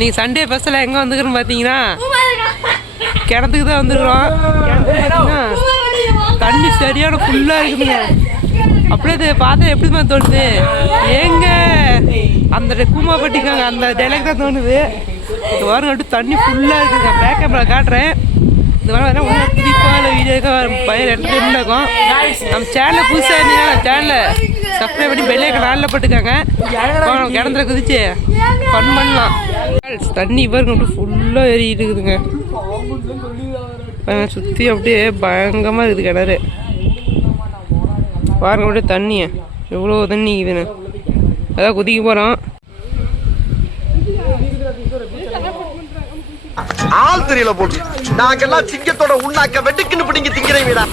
நீங்க சண்டே பஸ்ஸில் எங்கே வந்துக்கிறோம் பார்த்தீங்கன்னா கிணத்துக்கு தான் வந்துருக்குறோம். தண்ணி சரியான ஃபுல்லாக இருக்குதுங்க. அப்படியே இது பார்த்தா எப்படிமா தோணுது, ஏங்க அந்த கூமாப்பட்டிக்காங்க அந்த டைலாக் தான் தோணுது. இந்த வாரம் மட்டும் தண்ணி ஃபுல்லாக இருக்குதுங்க. பேக் கேமரா காட்டுறேன். இந்த வாரம் ஒன்றும் புதுப்பாக இல்லை வீடியோக்கா பயிர் என்டர்டைன்மெண்ட் இருக்கும். நம்ம சேனலை புதுசாக இருந்தீங்கன்னா சேனலை சப்ஸ்கிரைப் பண்ணி பெல்லைக்கன் நாளில் போட்டுக்காங்க. நம்ம கிணத்துல குதிச்சு ஃபன் பண்ணலாம். தண்ணி பாருங்க அப்படியே ஃபுல்லாக ஏறிட்டு இருக்குதுங்க. சுற்றி அப்படியே பயங்கரமாக இருக்குது கிணறு. பாருங்க அப்படியே தண்ணியை எவ்வளோ தண்ணி இதுன்னு அதான் குதிக்க போகிறோம். ஆள் தெரியல போட்டு நாங்கெல்லாம் சிங்கத்தோட உண்ணாக்க வெட்டுக்குன்னு பிடிங்க திங்கிறீங்கடா.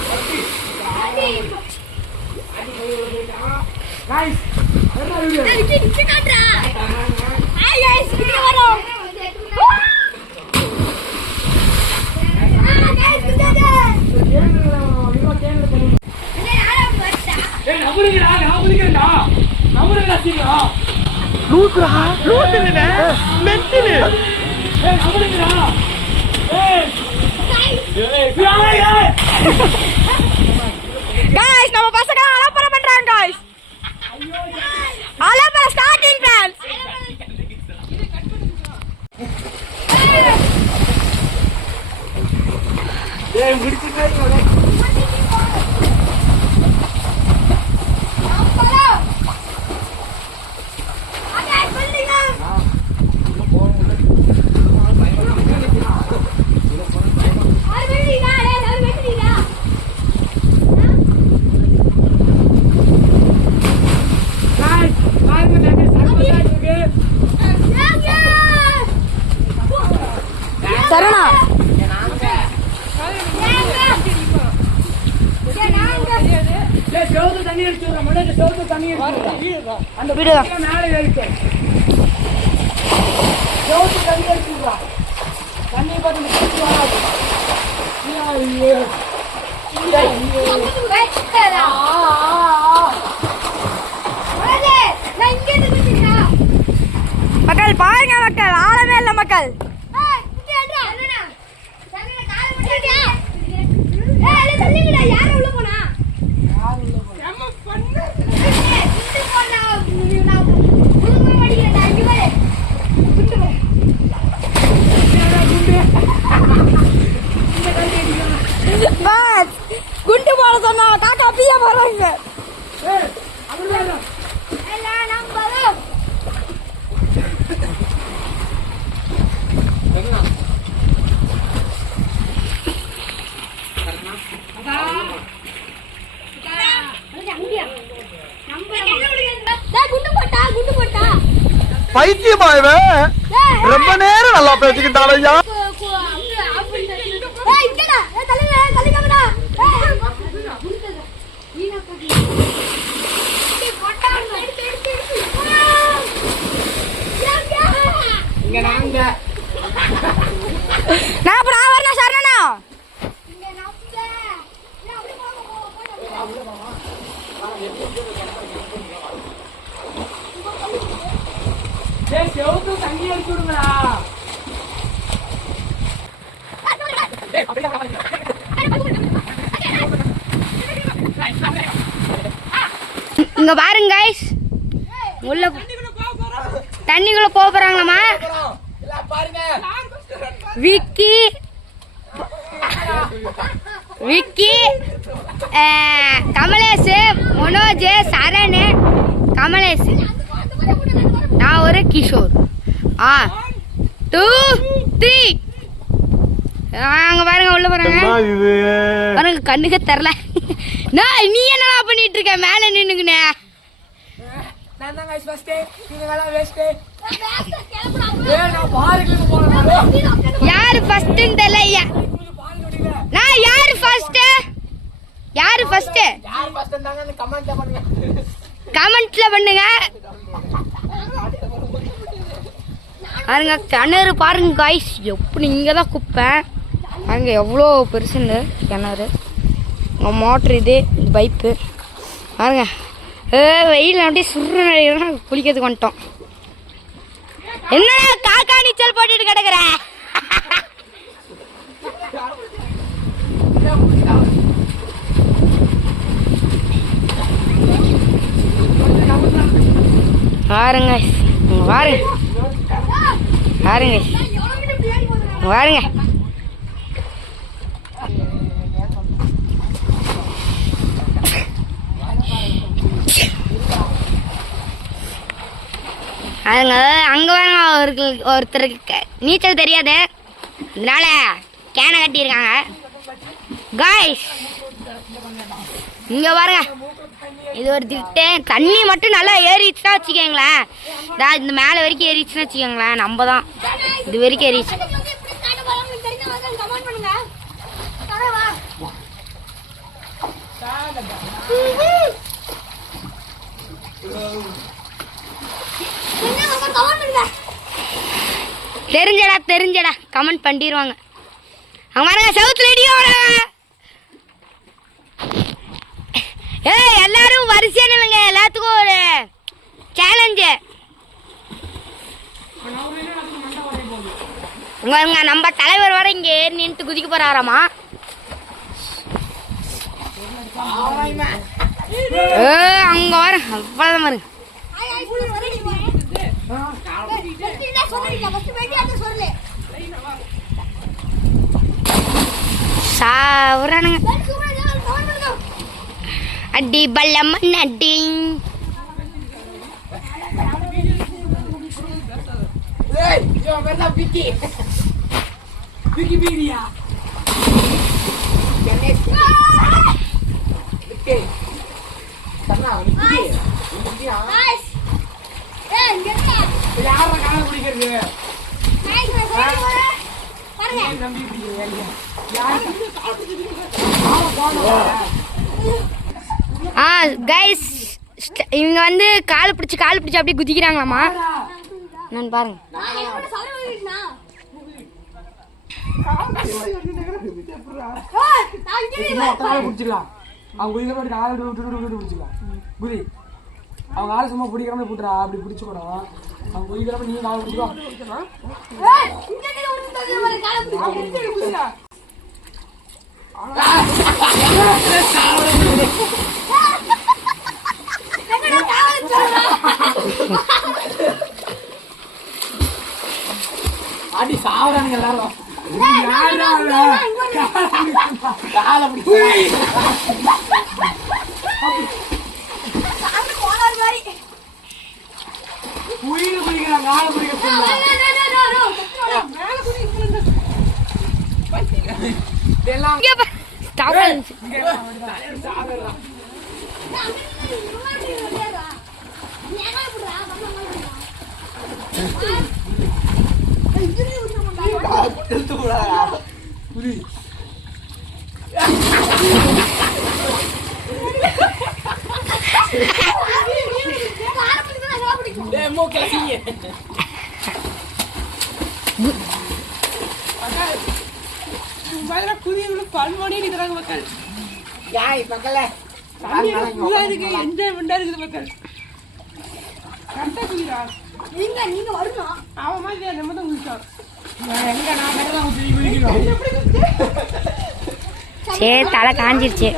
Guys, நம்ம பசங்க அலப்பறை பண்றாங்க guys. அலப்பறை starting friends. ஏய் முடிச்சிட்டே சரணா தண்ணி அந்த வீடு மேலே ஏறிச்சு தண்ணி அடிச்சுடுறா. தண்ணி பார்த்து மக்கள் பாருங்க மக்கள், ஆளவே இல்லை மக்கள். குண்டு போட சொன்னா காக்கா பிய போறாங்க. பைத்தியமா இவன் ரொம்ப நேரம் நல்லா பேசிக்கிட்டாலையா. தண்ணி அடிச்சு விடுங்களா. இங்க பாருங்க guys, உள்ள தண்ணிக்குள்ள போக போறாங்களாமா. விக்கி கமலேஷ், மனோஜ், சரண், கமலேஷ், நான் ஒரு கிஷோர். 2 3 அங்க பாருங்க உள்ள போறாங்க. பாருங்க கண்ணுக்கு தெரியல. நீ என்னடா பண்ணிட்டு இருக்க மேல நின்னுக்குனே? நான் தான் गाइस ஃபர்ஸ்ட் நீங்க எல்லாம் வேஸ்ட். நான் பாருங்க போறேன். யார் ஃபர்ஸ்ட்னு தெரியல. நான் யார் ஃபர்ஸ்ட் ஃபர்ஸ்ட் கமெண்ட்ல பண்ணுங்க. பாருங்க கிணறு பாருங்க காய்ஸ், எப்படி இங்கே தான் குப்பை பாருங்க, எவ்வளோ பெருசுன்னு கிணறு. மோட்ரு இது பைப்பு பாருங்க. வெயில் அப்படியே சுருண குளிக்கிறதுக்கு வந்துட்டோம். என்னடா காக்கா நீச்சல் போட்டுட்டு கிடக்குற? பாருங்க பாருங்க பாருங்க பாருங்க. அதுங்க அங்கே வேணா ஒருத்தருக்கு நீச்சல் தெரியாது, அதனால கேனை கட்டியிருக்காங்க காய்ஸ். இங்கே பாருங்க, இது ஒரு திட்டு. தண்ணி மட்டும் நல்லா ஏறிச்சுன்னா வச்சுக்கோங்களேன், இந்த மேலே வரைக்கும் ஏறிச்சுன்னா வச்சுக்கோங்களேன், நம்ம தான் இது வரைக்கும் ஏறிச்சு. தெரிஞ்சடா கமெண்ட் பண்ணிடுவாங்க. அவங்க பாருங்க சவுத்துல இடியோ. எல்லாரும் வரிசையானவங்க, எல்லாத்துக்கும் ஒரு சேலஞ்சு. நம்ம தலைவர் வர இங்க ஏறி நின்று குதிக்க போறாராமா. அங்க வர அவ்வளவுதான் பாருங்க. சாவுறானுங்க. அடி பல்லம் அடி. கைஸ் இவங்க வந்து காலை பிடிச்சி அப்படியே குதிக்கிறாங்களாமா. நான் பாருங்க. அவங்க ஆளு சும்மா பிடிக்கிற போட்டுறா, அப்படி பிடிச்சு போடும். அவங்க குதிக்கிறப்ப நீங்க காலை பிடிச்சிக்கலாம். அடி சாவறானுங்க எல்லாரும். உயிர் குடிக்கிறாங்க, ஆளை பிடிக்க சரி தலை காஞ்சிருச்சு.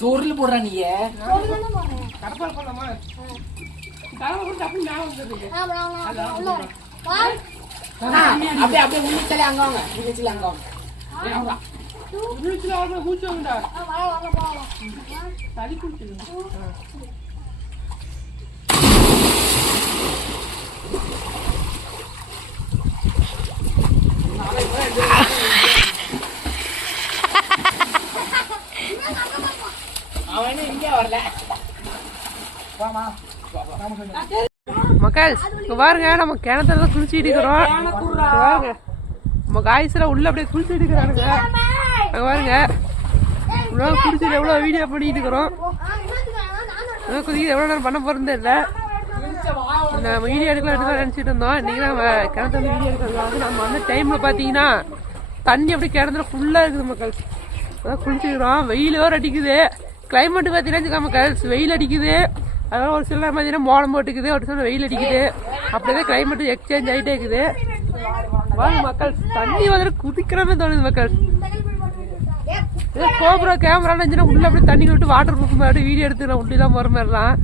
சோறுல போடுறா நீங்க. அப்படியே உள்ளிச்சல அங்க வாங்க, உள்ளிச்சல அங்க வாங்க. மூச்சு வாங்கடா. தடி குடிச்சு. மக்கள் இங்க பாருங்க, நம்ம கிணத்துல குளிச்சுட்டு இருக்கிறோம். பாருங்க நம்ம காய்ஸ்ல உள்ள அப்படியே குளிச்சுட்டு இருக்கிறானுங்க. அங்க பாருங்க குளிச்சுட்டு எவ்வளவு வீடியோ பண்ணிட்டு இருக்கிறோம். குதிக்க எவ்வளவு நேரம் பண்ண போறதே இல்லை. நம்ம வீடியோ எடுக்கலாம் நினைச்சிட்டு இருந்தோம். இன்னைக்கு நம்ம கிணத்துல வீடியோ எடுக்கிறது நம்ம வந்து டைம்ல பாத்தீங்கன்னா தண்ணி அப்படியே கிணத்துல ஃபுல்லா இருக்குது மக்கள். அதான் குளிச்சுக்கிறோம். வெயில் வேறு அடிக்குது. கிளைமேட் பார்த்தீங்கன்னா மக்கள் வெயில் அடிக்குது. அதனால ஒரு சில நேரம் பார்த்தீங்கன்னா மோடம் போட்டுக்குது, ஒரு சில வெயில் அடிக்குது. அப்படியே கிளைமேட் எக்ஸ்சேஞ்ச் ஆகிட்டே இருக்குது. வாங்க மக்கள், தண்ணி வந்து குதிக்கிறமே தோணுது மக்கள். கோபுரா கேமரா இருந்துச்சுன்னா உள்ள அப்படியே தண்ணி விட்டு வாட்டர் ப்ரூஃப் மாதிரி வீடியோ எடுத்துக்கலாம். உள்ளிலாம் போகிற மாதிரிலாம்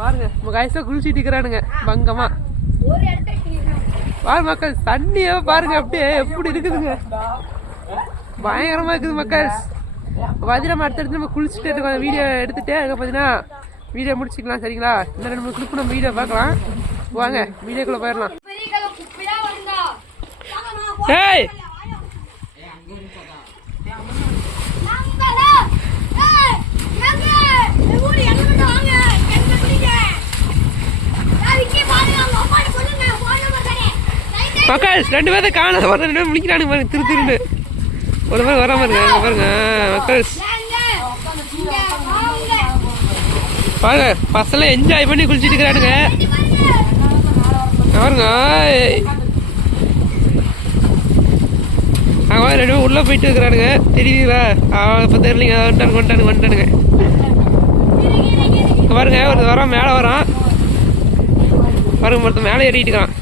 பாருங்க. நம்ம காய்ச்சா குளிச்சுட்டு இருக்கிறானுங்க பங்கமா. பாருங்க மக்கள், தண்ணியே பாருங்க அப்படியே எப்படி இருக்குதுங்க, பயங்கரமா இருக்குது மக்கள். பார்த்தீங்கன்னா நம்ம அடுத்தடுத்து நம்ம குளிச்சுட்டு இருக்கோம். வீடியோ எடுத்துட்டு அங்கே பார்த்தீங்கன்னா வீடியோ முடிச்சுக்கலாம் சரிங்களா. இன்னும் 2 3 கிளிப் நம்ம வீடியோ பார்க்கலாம். வாங்க வீடியோக்குள்ள போயிடலாம். ஏய் மக்கள் 2 பேரை காண வர 2 பேரும் முடிக்கிறானுங்க பாருங்க. திருன்னு ஒரு மாதிரி வராம இருங்க பாருங்க மக்கள். பாருங்க பசங்க என்ஜாய் பண்ணி குளிச்சுட்டு இருக்கிறானுங்க பாருங்க. அவங்க 2 பேரும் உள்ள போயிட்டு இருக்கிறானுங்க. தெரியுதுங்களா? இப்போ தெரியலீங்க. வந்துட்டானுங்க பாருங்க. ஒரு வரான் மேலே வரான் பாருங்க. மொத்தம் மேலே ஏறிட்டு இருக்கான்.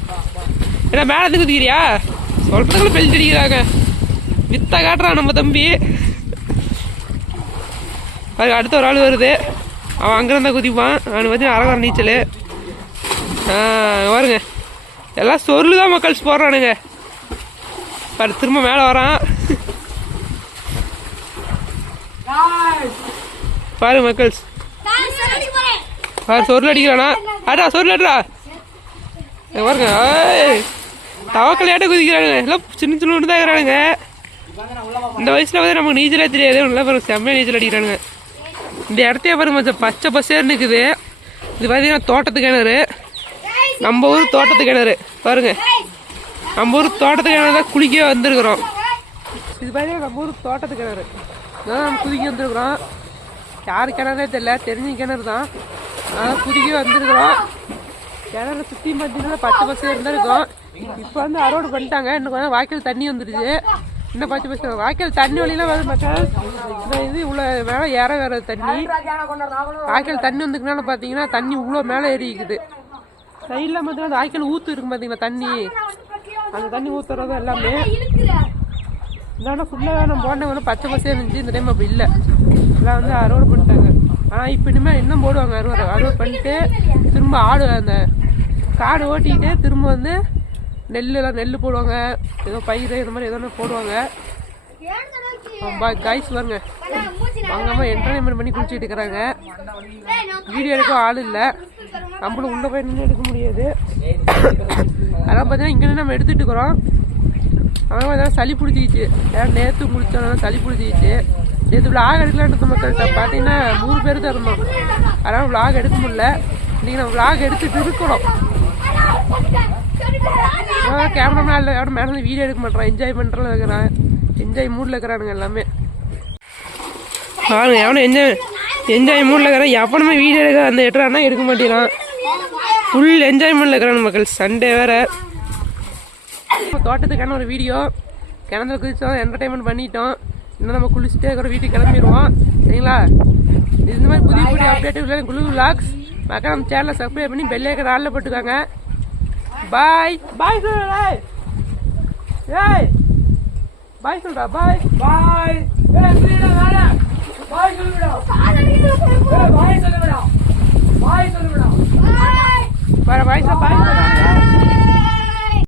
ஏன்னா மேலே இருந்து குதிக்கிறியா சொல்றதுக்குள்ள பெல்ட் அடிக்கிறாங்க. வித்த காட்டுறான் நம்ம தம்பி. அது அடுத்த ஒரு ஆள் வருது. அவன் அங்கிருந்தா குதிப்பான். அவனுக்கு வந்து அரவர நீச்சல் பாருங்க. எல்லாம் சொல்லுதான் மக்கள்ஸ் போடுறானுங்க. பாரு திரும்ப மேலே வரான் பாரு மக்கள்ஸ். பாரு சொருள் அடிக்கிறானா? அடா சொருள் அட்ரா பாருங்க. தவக்கலையாட்ட குதிக்கிறானுங்க. எல்லாம் சின்ன சின்ன தான் இருக்கிறானுங்க. இந்த வயசுல வந்து நமக்கு நீச்சலே தெரியாது. நல்லா பாருங்க செம்மையா நீச்சல் அடிக்கிறானுங்க. இந்த இடத்தையே பாருங்க பச்சை பசேர்னு இருக்குது. இது பார்த்தீங்கன்னா தோட்டத்து கிணறு. நம்ம ஊர் தோட்டத்து கிணறு பாருங்க. நம்ம ஊர் தோட்டத்து கிணறு தான் குளிக்க வந்திருக்கிறோம். இது பார்த்தீங்கன்னா நம்ம ஊர் தோட்டத்து கிணறு தான் நம்ம குதிக்க வந்திருக்கிறோம். யாரு கிணறே தெரியல, தெரிஞ்ச கிணறு தான். அதான் குதிக்க வந்திருக்கிறோம். கிணறு சுற்றி பார்த்தீங்கன்னா பச்சை பசேர் இருந்தா இருக்கும். இப்போ வந்து அரோடு பண்ணிட்டாங்க. இன்னும் கொஞ்சம் வாய்க்கால் தண்ணி வந்துடுச்சு. இன்னும் பச்சை பசங்க வாய்க்கால் தண்ணி வழியெல்லாம் வருது மக்கள். இந்த இது இவ்வளோ மேலே ஏற வேற தண்ணி. வாய்க்கால் தண்ணி வந்துக்குனால பார்த்தீங்கன்னா தண்ணி இவ்வளோ மேலே ஏறிக்குது. சைடில் பார்த்தீங்கன்னா அந்த வாய்க்கால் ஊற்று இருக்கும் பார்த்தீங்கன்னா தண்ணி. அந்த தண்ணி ஊற்றுறது எல்லாமே இதோட ஃபுல்லாக நம்ம போனவங்க பச்சை பசையாக இருந்துச்சு. இந்த டைம் அப்படி இல்லை. எல்லாம் வந்து அறுவடை பண்ணிட்டாங்க. ஆனால் இப்போ இனிமேல் இன்னும் போடுவாங்க. அறுவடை பண்ணிட்டு திரும்ப அந்த காடு ஓட்டிக்கிட்டு திரும்ப வந்து நெல் போடுவாங்க. ஏதோ பயிர் இந்த மாதிரி ஏதோ போடுவாங்க. காய்ஸ் பாருங்க வாங்காம என்டர்டைன்மெண்ட் பண்ணி குளிச்சுட்டு இருக்கிறாங்க. வீடியோ எடுக்க ஆள் இல்லை. நம்மளும் உள்ள போய் நின்று எடுக்க முடியாது. அதெல்லாம் பார்த்தீங்கன்னா இங்கே நம்ம எடுத்துட்டு இருக்கிறோம். அவன் ஏதாவது சளி பிடிச்சிக்கிச்சு. ஏன்னா நேற்று குளிச்சோன்னா சளி பிடிச்சிக்கிச்சு. நேற்று விளாக் எடுக்கலான்னு மக்கள் பார்த்தீங்கன்னா 3 பேர் தான் இருந்தோம். அதனால் விளாக் எடுக்க முடியல. இன்றைக்கி நம்ம விளாக் எடுத்துட்டு இருக்கிறோம். கேமராமேன் இல்லை எவ்வளோ மேலே வீடியோ எடுக்க மாட்டேறான். என்ஜாய் பண்ணுறதுல இருக்கிறான். என்ஜாய் மூடில் இருக்கிறானுங்க எல்லாமே பாருங்க. எவனும் என்ஜாய் மூடில் இருக்கிறான். எவனுமே வீடியோ எடுக்க அந்த எட்டுறான்னா எடுக்க மாட்டேறான். ஃபுல் என்ஜாய்மெண்ட்டில் இருக்கிறானு மக்கள். சண்டே வேறு தோட்டத்துக்கான ஒரு வீடியோ. கிணத்துல குதிச்சோம், என்டர்டைன்மெண்ட் பண்ணிட்டோம். இன்னும் நம்ம குளிச்சுட்டே இருக்கிற வீட்டுக்கு கிளம்பிடுவோம் சரிங்களா. இந்த மாதிரி புதிய அப்டேட்டு குழு விளாக்ஸ் மக்கள் நம்ம சேனலை சப்ஸ்கிரைப் பண்ணி பெல் ஐக்கான் ஆல்ல போட்டுக்காங்க. பாய் பாய் சொல்றா. ஏய் பாய் சொல்றா. பாய் பாய் பாய் சொல்லுடா. பாய் சொல்லுடா. பாய் சொல்லுடா. பாய் சொல்லுடா. பாய் சொல்றா.